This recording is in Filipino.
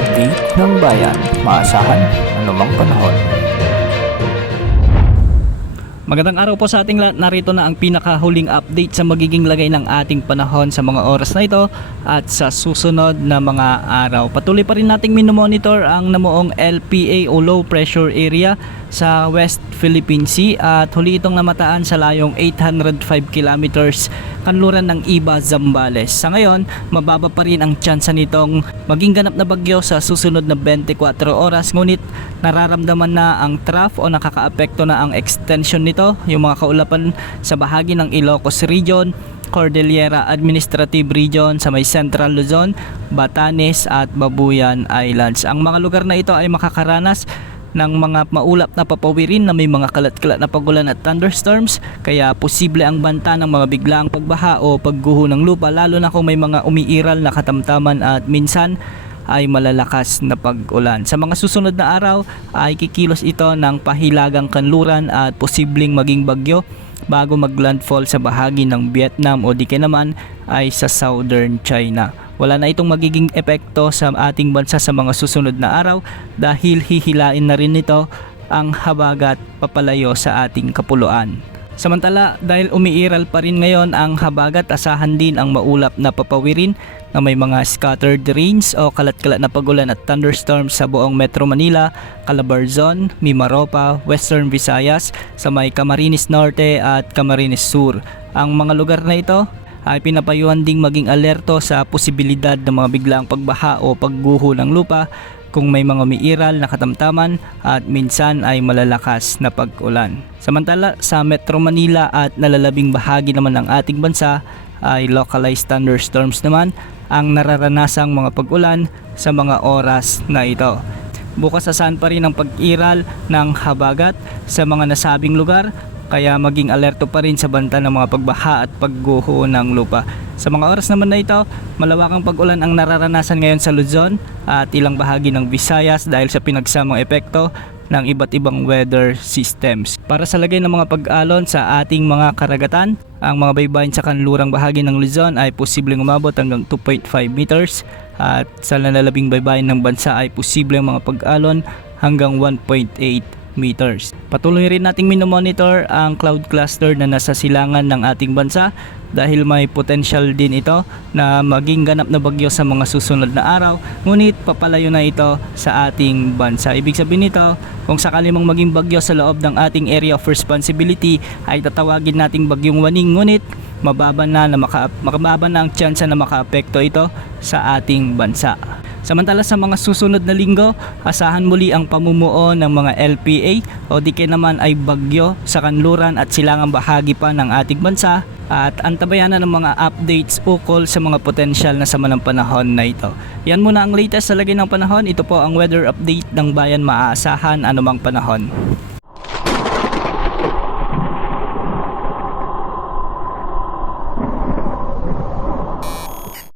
update ng bayan, maasahan anumang panahon. Magandang araw po sa ating lahat. Narito na ang pinakahuling update sa magiging lagay ng ating panahon sa mga oras na ito at sa susunod na mga araw. Patuloy pa rin nating minomonitor ang namuong LPA o low pressure area sa West Philippine Sea at huli itong namataan sa layong 805 kilometers kanluran ng Iba, Zambales. Sa ngayon, mababa pa rin ang tsansa nitong maging ganap na bagyo sa susunod na 24 oras, ngunit nararamdaman na ang trough o nakakaapekto na ang extension nito, yung mga kaulapan sa bahagi ng Ilocos Region, Cordillera Administrative Region sa may Central Luzon, Batanes at Babuyan Islands. Ang mga lugar na ito ay makakaranas ng mga maulap na papawirin na may mga kalat-kalat na pagulan at thunderstorms, kaya posible ang banta ng mga biglaang pagbaha o pagguho ng lupa, lalo na kung may mga umiiral na katamtaman at minsan ay malalakas na pag-ulan. Sa mga susunod na araw ay kikilos ito ng pahilagang kanluran at posibleng maging bagyo bago maglandfall sa bahagi ng Vietnam o di kaya naman ay sa southern China. Wala na itong magiging epekto sa ating bansa sa mga susunod na araw dahil hihilain na rin nito ang habagat papalayo sa ating kapuluan. Samantala, dahil umiiral pa rin ngayon ang habagat, asahan din ang maulap na papawirin na may mga scattered rains o kalat-kalat na pagulan at thunderstorms sa buong Metro Manila, Calabarzon, Mimaropa, Western Visayas, sa may Camarines Norte at Camarines Sur. Ang mga lugar na ito ay pinapayuhan ding maging alerto sa posibilidad ng mga biglaang pagbaha o pagguho ng lupa kung may mga umiiral na katamtaman at minsan ay malalakas na pag-ulan. Samantala, sa Metro Manila at nalalabing bahagi naman ng ating bansa ay localized thunderstorms naman ang nararanasang mga pag-ulan sa mga oras na ito. Bukas asahan pa rin ang pag-iral ng habagat sa mga nasabing lugar, kaya maging alerto pa rin sa banta ng mga pagbaha at pagguho ng lupa. Sa mga oras naman na ito, malawakang pag-ulan ang nararanasan ngayon sa Luzon at ilang bahagi ng Visayas dahil sa pinagsamang epekto ng iba't ibang weather systems. Para sa lagay ng mga pag-alon sa ating mga karagatan, ang mga baybayin sa kanlurang bahagi ng Luzon ay posibleng umabot hanggang 2.5 meters at sa nalalabing baybayin ng bansa ay posibleng mga pag-alon hanggang 1.8 meters. Patuloy rin nating minomonitor ang cloud cluster na nasa silangan ng ating bansa dahil may potential din ito na maging ganap na bagyo sa mga susunod na araw, ngunit papalayo na ito sa ating bansa. Ibig sabihin nito, kung sakali mong maging bagyo sa loob ng ating area of responsibility ay tatawagin nating bagyong Waning, ngunit mababa na ang tsansa na makaapekto ito sa ating bansa. Samantala sa mga susunod na linggo, asahan muli ang pamumuo ng mga LPA o di kaya naman ay bagyo sa kanluran at silangang bahagi pa ng ating bansa at antabayan na ng mga updates ukol sa mga potensyal na sama ng panahon na ito. Yan muna ang latest sa lagay ng panahon. Ito po ang weather update ng bayan, maaasahan anumang panahon.